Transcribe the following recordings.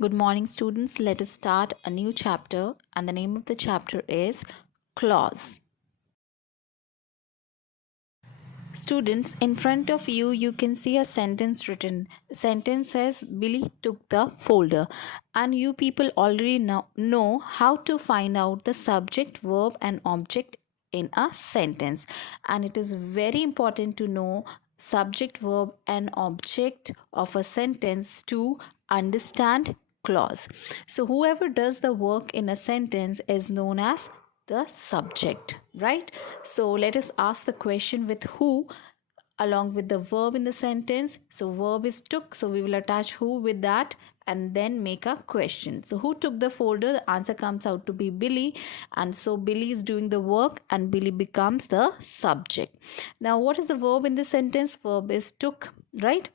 Good morning, students. Let us start a new chapter, and the name of the chapter is Clause. Students, in front of you, you can see a sentence written. The sentence says, Billy took the folder. And you people already know how to find out the subject, verb, and object in a sentence. And it is very important to know subject, verb, and object of a sentence to understand clause. So, whoever does the work in a sentence is known as the subject, right? So let us ask the question with who along with the verb in the sentence. So verb is took, so we will attach who with that and then make a question. So who took the folder? The answer comes out to be Billy, and so Billy is doing the work and Billy becomes the subject. Now what is the verb in the sentence? Verb is took, right?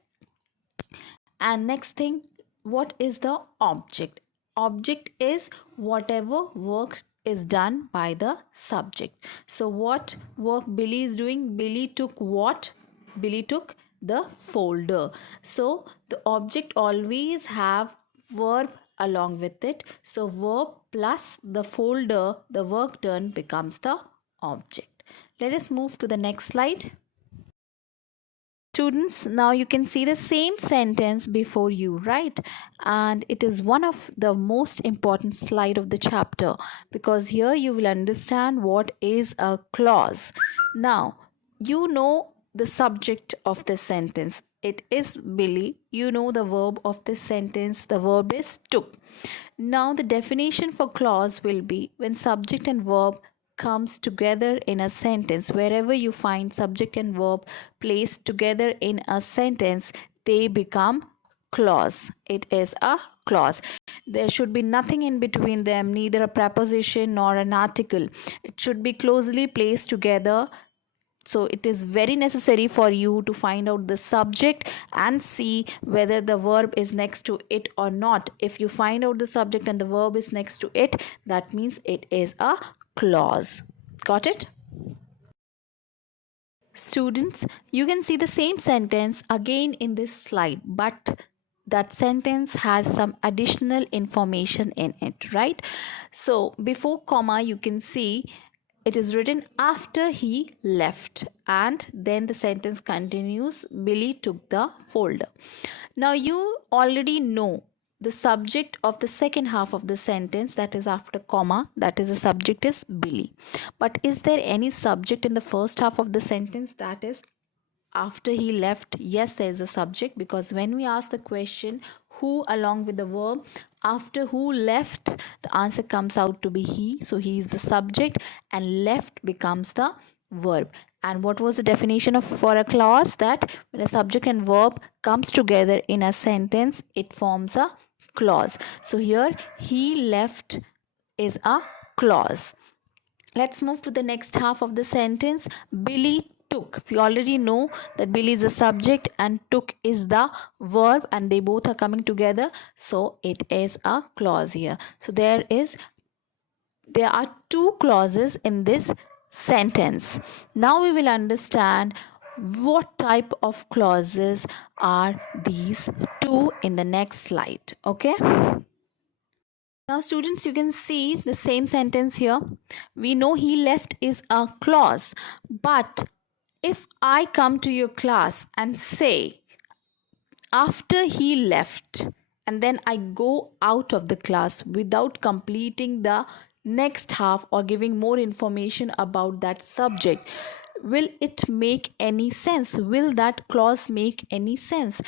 And next thing, what is the object? Object is whatever work is done by the subject. So what work Billy is doing? Billy took what? Billy took the folder. So the object always have verb along with it. So verb plus the folder, the work done becomes the object. Let us move to the next slide. Students, now you can see the same sentence before you, right? And it is one of the most important slide of the chapter, because here you will understand what is a clause. Now you know the subject of this sentence, it is Billy. You know the verb of this sentence, the verb is took. Now the definition for clause will be when subject and verb comes together in a sentence. Wherever you find subject and verb placed together in a sentence, they become clause. It is a clause. There should be nothing in between them, neither a preposition nor an article. It should be closely placed together. So it is very necessary for you to find out the subject and see whether the verb is next to it or not. If you find out the subject and the verb is next to it, that means it is a clause. Got it? Students, you can see the same sentence again in this slide, but that sentence has some additional information in it, right? So before comma, you can see it is written after he left, and then the sentence continues, Billy took the folder. Now you already know the subject of the second half of the sentence, that is after comma, that is the subject is Billy. But is there any subject in the first half of the sentence, that is after he left? Yes, there is a subject, because when we ask the question who along with the verb, after who left, the answer comes out to be he. So he is the subject and left becomes the verb. And what was the definition of for a clause? That when a subject and verb comes together in a sentence, it forms a clause. So here he left is a clause. Let's move to the next half of the sentence. Billy took. We already know that Billy is the subject and took is the verb, and they both are coming together. So it is a clause here. So there are two clauses in this sentence. Now we will understand what type of clauses are these two in the next slide. Okay. Now students, you can see the same sentence here. We know he left is a clause, but if I come to your class and say after he left, and then I go out of the class without completing the next half or giving more information about that subject, will it make any sense? Will that clause make any sense?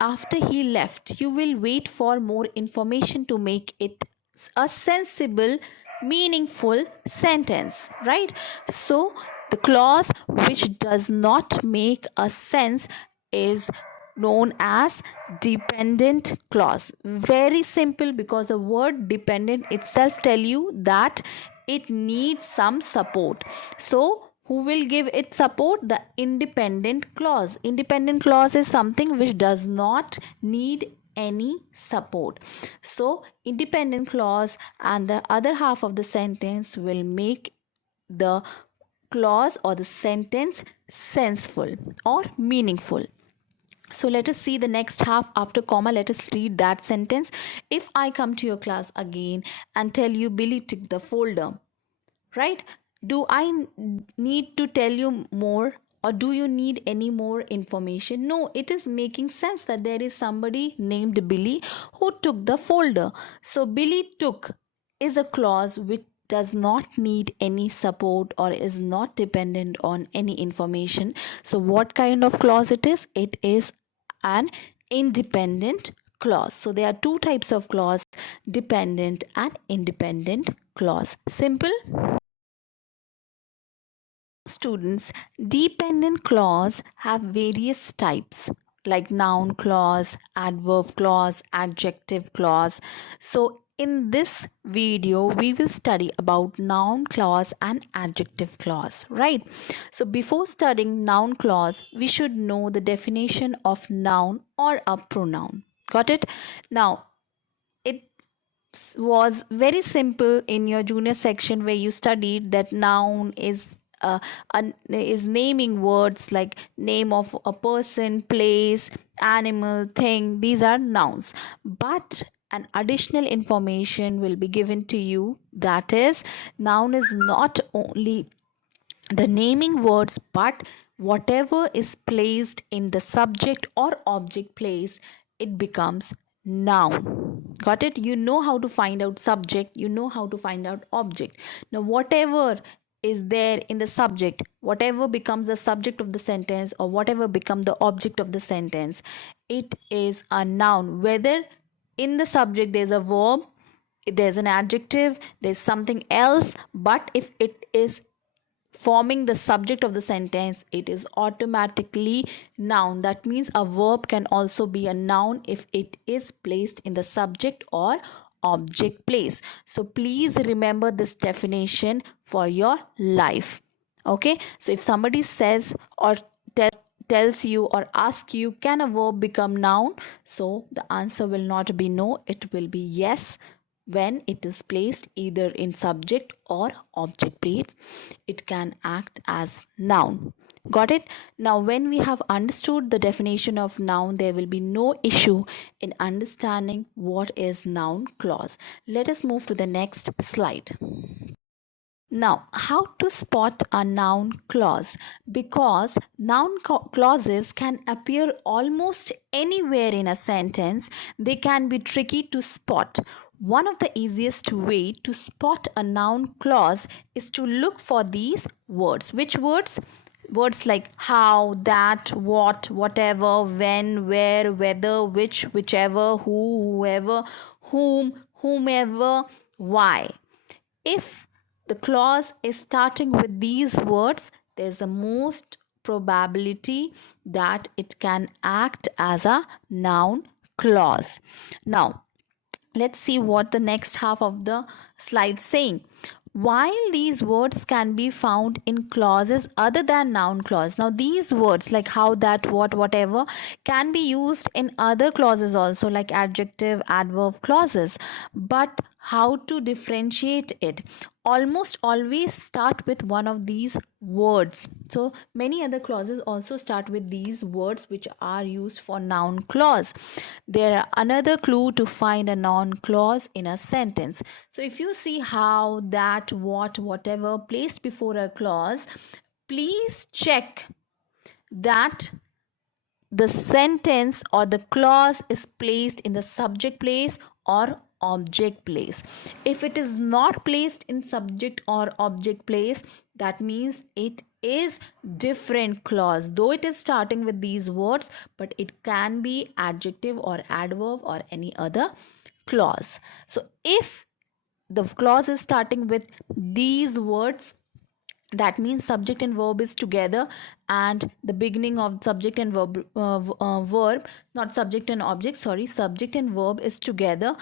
After he left, you will wait for more information to make it a sensible, meaningful sentence, right? So the clause which does not make a sense is known as dependent clause. Very simple, because the word dependent itself tell you that it needs some support. So who will give it support? The independent clause. Independent clause is something which does not need any support. So independent clause and the other half of the sentence will make the clause or the sentence senseful or meaningful. So let us see the next half after comma. Let us read that sentence. If I come to your class again and tell you Billy took the folder, right? Do I need to tell you more, or do you need any more information? No, it is making sense that there is somebody named Billy who took the folder. So Billy took is a clause which does not need any support or is not dependent on any information. So what kind of clause it is? It is an independent clause. So there are two types of clause: dependent and independent clause. Simple. Students, dependent clause have various types like noun clause, adverb clause, adjective clause. So in this video we will study about noun clause and adjective clause, right? So before studying noun clause, we should know the definition of noun or a pronoun. Got it? Now, it was very simple in your junior section where you studied that noun is naming words like name of a person, place, animal, thing. These are nouns. But an additional information will be given to you, that is, noun is not only the naming words, but whatever is placed in the subject or object place, it becomes noun. Got it? You know how to find out subject, you know how to find out object. Now whatever is there in the subject, whatever becomes the subject of the sentence or whatever becomes the object of the sentence, it is a noun. Whether in the subject there's a verb, there's an adjective, there's something else, but if it is forming the subject of the sentence, it is automatically noun. That means a verb can also be a noun if it is placed in the subject or object place. So please remember this definition for your life. Okay, so if somebody says or tells you or asks you, can a verb become noun? So the answer will not be no, it will be yes. When it is placed either in subject or object place, it can act as noun. Got it? Now when we have understood the definition of noun, there will be no issue in understanding what is noun clause. Let us move to the next slide. Now, how to spot a noun clause? Because noun clauses can appear almost anywhere in a sentence, they can be tricky to spot. One of the easiest way to spot a noun clause is to look for these words. Which words? Words like how, that, what, whatever, when, where, whether, which, whichever, who, whoever, whom, whomever, why. If the clause is starting with these words, there's a most probability that it can act as a noun clause. Now, let's see what the next half of the slide saying. While these words can be found in clauses other than noun clause, now these words like how, that, what, whatever can be used in other clauses also, like adjective, adverb clauses. But how to differentiate it? Almost always start with one of these words. So many other clauses also start with these words which are used for noun clause. There are another clue to find a noun clause in a sentence. So if you see how, that, what, whatever placed before a clause, please check that the sentence or the clause is placed in the subject place or object place. If it is not placed in subject or object place, that means it is different clause. Though it is starting with these words, but it can be adjective or adverb or any other clause. So if the clause is starting with these words, that means subject and verb is together, and the beginning of subject and verb, not subject and object, sorry, subject and verb is together,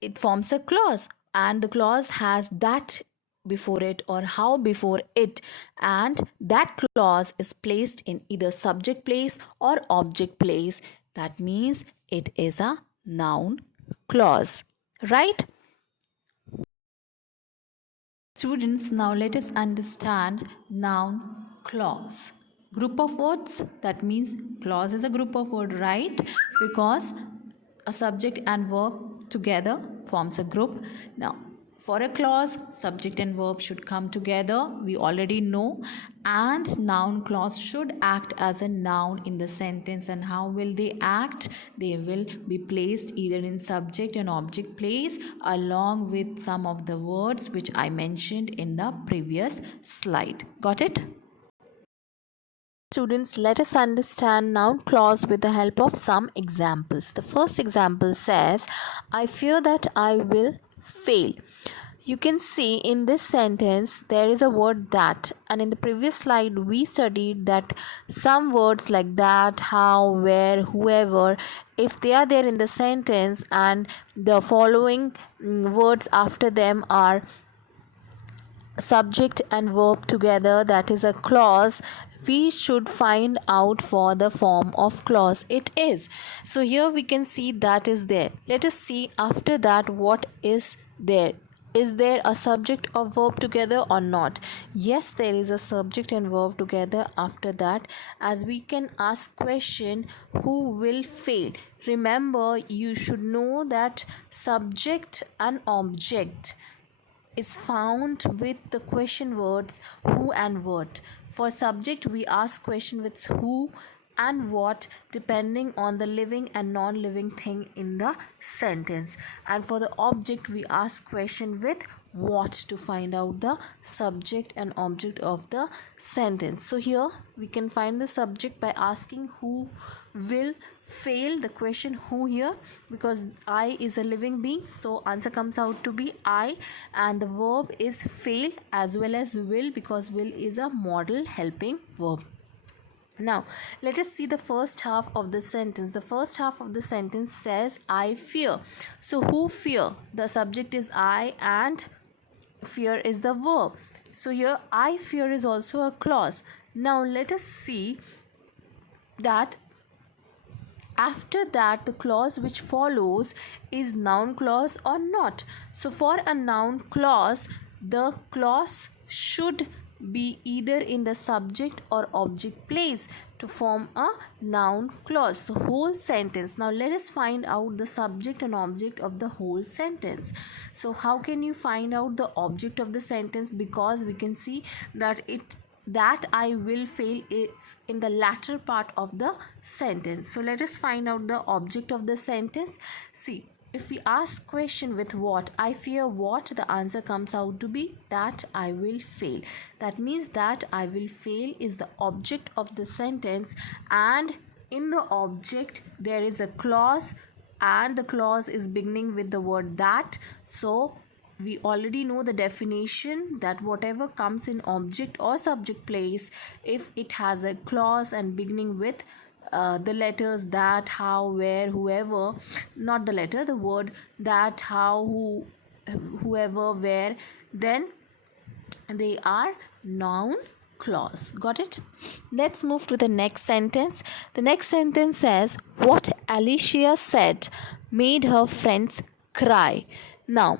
it forms a clause, and the clause has that before it or how before it, and that clause is placed in either subject place or object place. That means it is a noun clause, right? Students, now let us understand noun clause. group of words, that means clause is a group of word, right? Because a subject and verb together forms a group. Now for a clause, subject and verb should come together, we already know, and noun clause should act as a noun in the sentence. And how will they act? They will be placed either in subject and object place along with some of the words which I mentioned in the previous slide. Got it? Students, let us understand noun clause with the help of some examples. The first example says, I fear that I will fail. You can see in this sentence there is a word that, and in the previous slide we studied that some words like that, how, where, whoever, if they are there in the sentence and the following words after them are subject and verb together, that is a clause, we should find out for the form of clause it is. So here we can see that is there. Let us see after that what is there. Is there a subject or verb together or not? Yes, there is a subject and verb together after that, as we can ask question who will fail. Remember, you should know that subject and object is found with the question words who and what. For subject we ask question with who and what depending on the living and non-living thing in the sentence, and for the object we ask question with what to find out the subject and object of the sentence. So here we can find the subject by asking who will fail, the question who here, because I is a living being, so answer comes out to be I, and the verb is fail as well as will, because will is a modal helping verb. Now let us see the first half of the sentence. The first half of the sentence says I fear. So who fear? The subject is I and fear is the verb. So here I fear is also a clause. Now let us see that after that the clause which follows is noun clause or not. So for a noun clause, the clause should be either in the subject or object place to form a noun clause. So whole sentence. Now let us find out the subject and object of the whole sentence. So how can you find out the object of the sentence? Because we can see that that I will fail is in the latter part of the sentence. So let us find out the object of the sentence. See, if we ask question with what, I fear what, the answer comes out to be that I will fail. That means that I will fail is the object of the sentence, and in the object there is a clause, and the clause is beginning with the word that. So we already know the definition that whatever comes in object or subject place, if it has a clause and beginning with the letters that, how, where, whoever, not the letter, the word that, how, who, whoever, where, then they are noun clause. Got it? Let's move to the next sentence. The next sentence says, what Alicia said made her friends cry. Now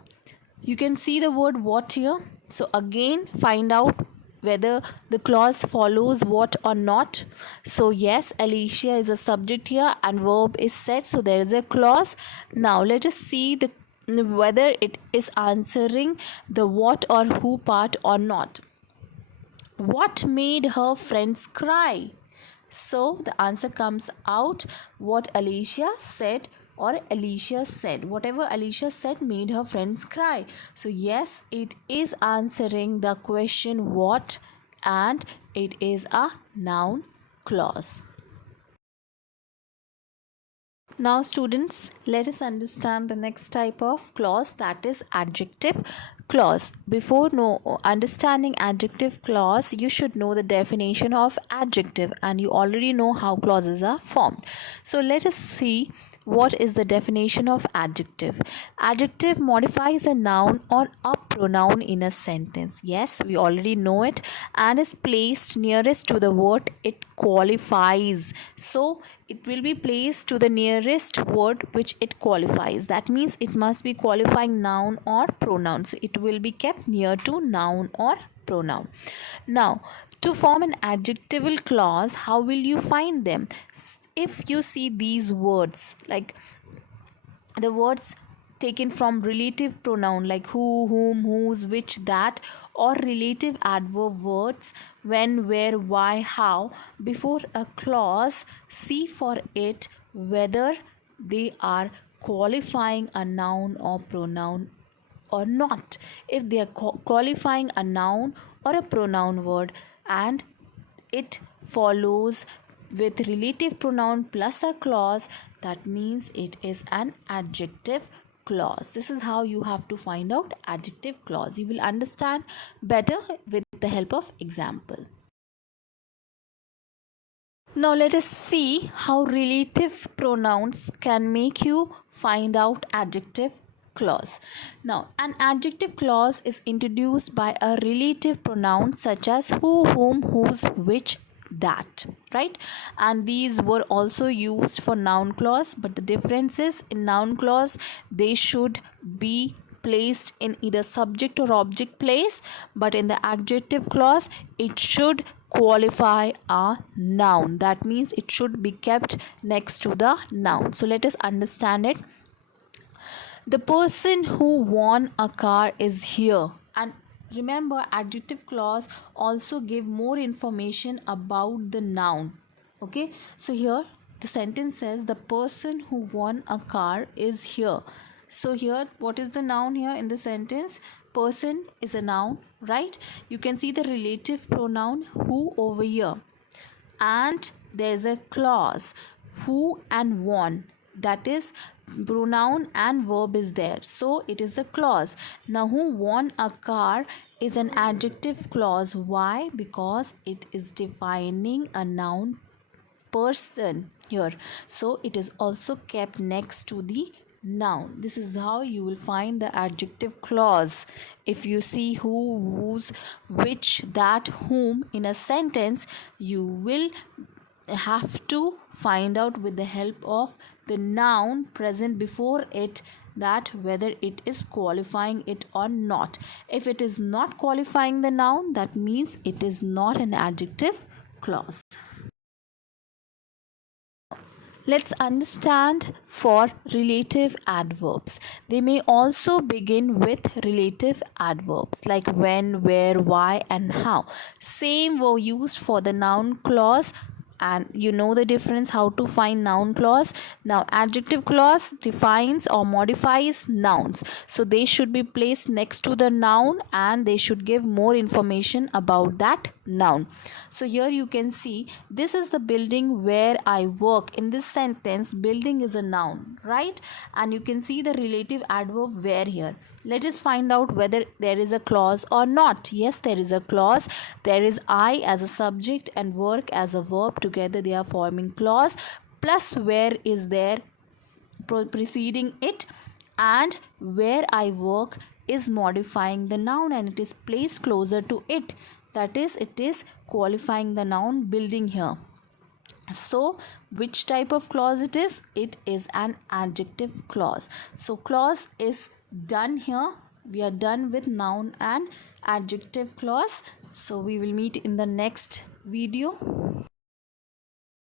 you can see the word what here. So again find out whether the clause follows what or not. So yes, Alicia is a subject here and verb is said, so there is a clause. Now let us see whether it is answering the what or who part or not. What made her friends cry? So the answer comes out what Alicia said, or Alicia said. Whatever Alicia said made her friends cry. So yes, it is answering the question what, and it is a noun clause. Now students, let us understand the next type of clause, that is adjective clause. Before understanding adjective clause, you should know the definition of adjective, and you already know how clauses are formed. So let us see what is the definition of adjective. Adjective modifies a noun or a pronoun in a sentence. Yes, we already know it, and is placed nearest to the word it qualifies. So it will be placed to the nearest word which it qualifies. That means it must be qualifying noun or pronoun. So it will be kept near to noun or pronoun. Now, to form an adjectival clause, how will you find them? If you see these words, like the words taken from relative pronoun like who, whom, whose, which, that, or relative adverb words when, where, why, how before a clause, see for it whether they are qualifying a noun or pronoun or not. If they are qualifying a noun or a pronoun word and it follows with relative pronoun plus a clause, that means it is an adjective clause. This is how you have to find out adjective clause. You will understand better with the help of example. Now let us see how relative pronouns can make you find out adjective clause. Now, an adjective clause is introduced by a relative pronoun such as who, whom, whose, which, that, right? And these were also used for noun clause, but the difference is in noun clause they should be placed in either subject or object place, but in the adjective clause it should qualify a noun. That means it should be kept next to the noun. So let us understand it. The person who won a car is here. And remember, adjective clause also give more information about the noun. Okay, so here the sentence says the person who won a car is here. So here, what is the noun here in the sentence? Person is a noun, right? You can see the relative pronoun who over here, and there's a clause who and won, that is pronoun and verb is there, so it is a clause. Now who won a car is an adjective clause. Why? Because it is defining a noun person here, so it is also kept next to the noun. This is how you will find the adjective clause. If you see who, whose, which, that, whom in a sentence, you will have to find out with the help of the noun present before it that whether it is qualifying it or not. If it is not qualifying the noun, that means it is not an adjective clause. Let's understand for relative adverbs. They may also begin with relative adverbs like when, where, why, and how. Same were used for the noun clause, and you know the difference how to find noun clause. Now adjective clause defines or modifies nouns, so they should be placed next to the noun and they should give more information about that noun. So here you can see this is the building where I work. In this sentence, building is a noun, right? And you can see the relative adverb where here. Let us find out whether there is a clause or not. Yes, there is a clause. There is I as a subject and work as a verb. Together they are forming clause, plus where is there preceding it, and where I work is modifying the noun and it is placed closer to it. That is, it is qualifying the noun building here. So which type of clause it is? It is an adjective clause. So clause is done here. We are done with noun and adjective clause. So we will meet in the next video.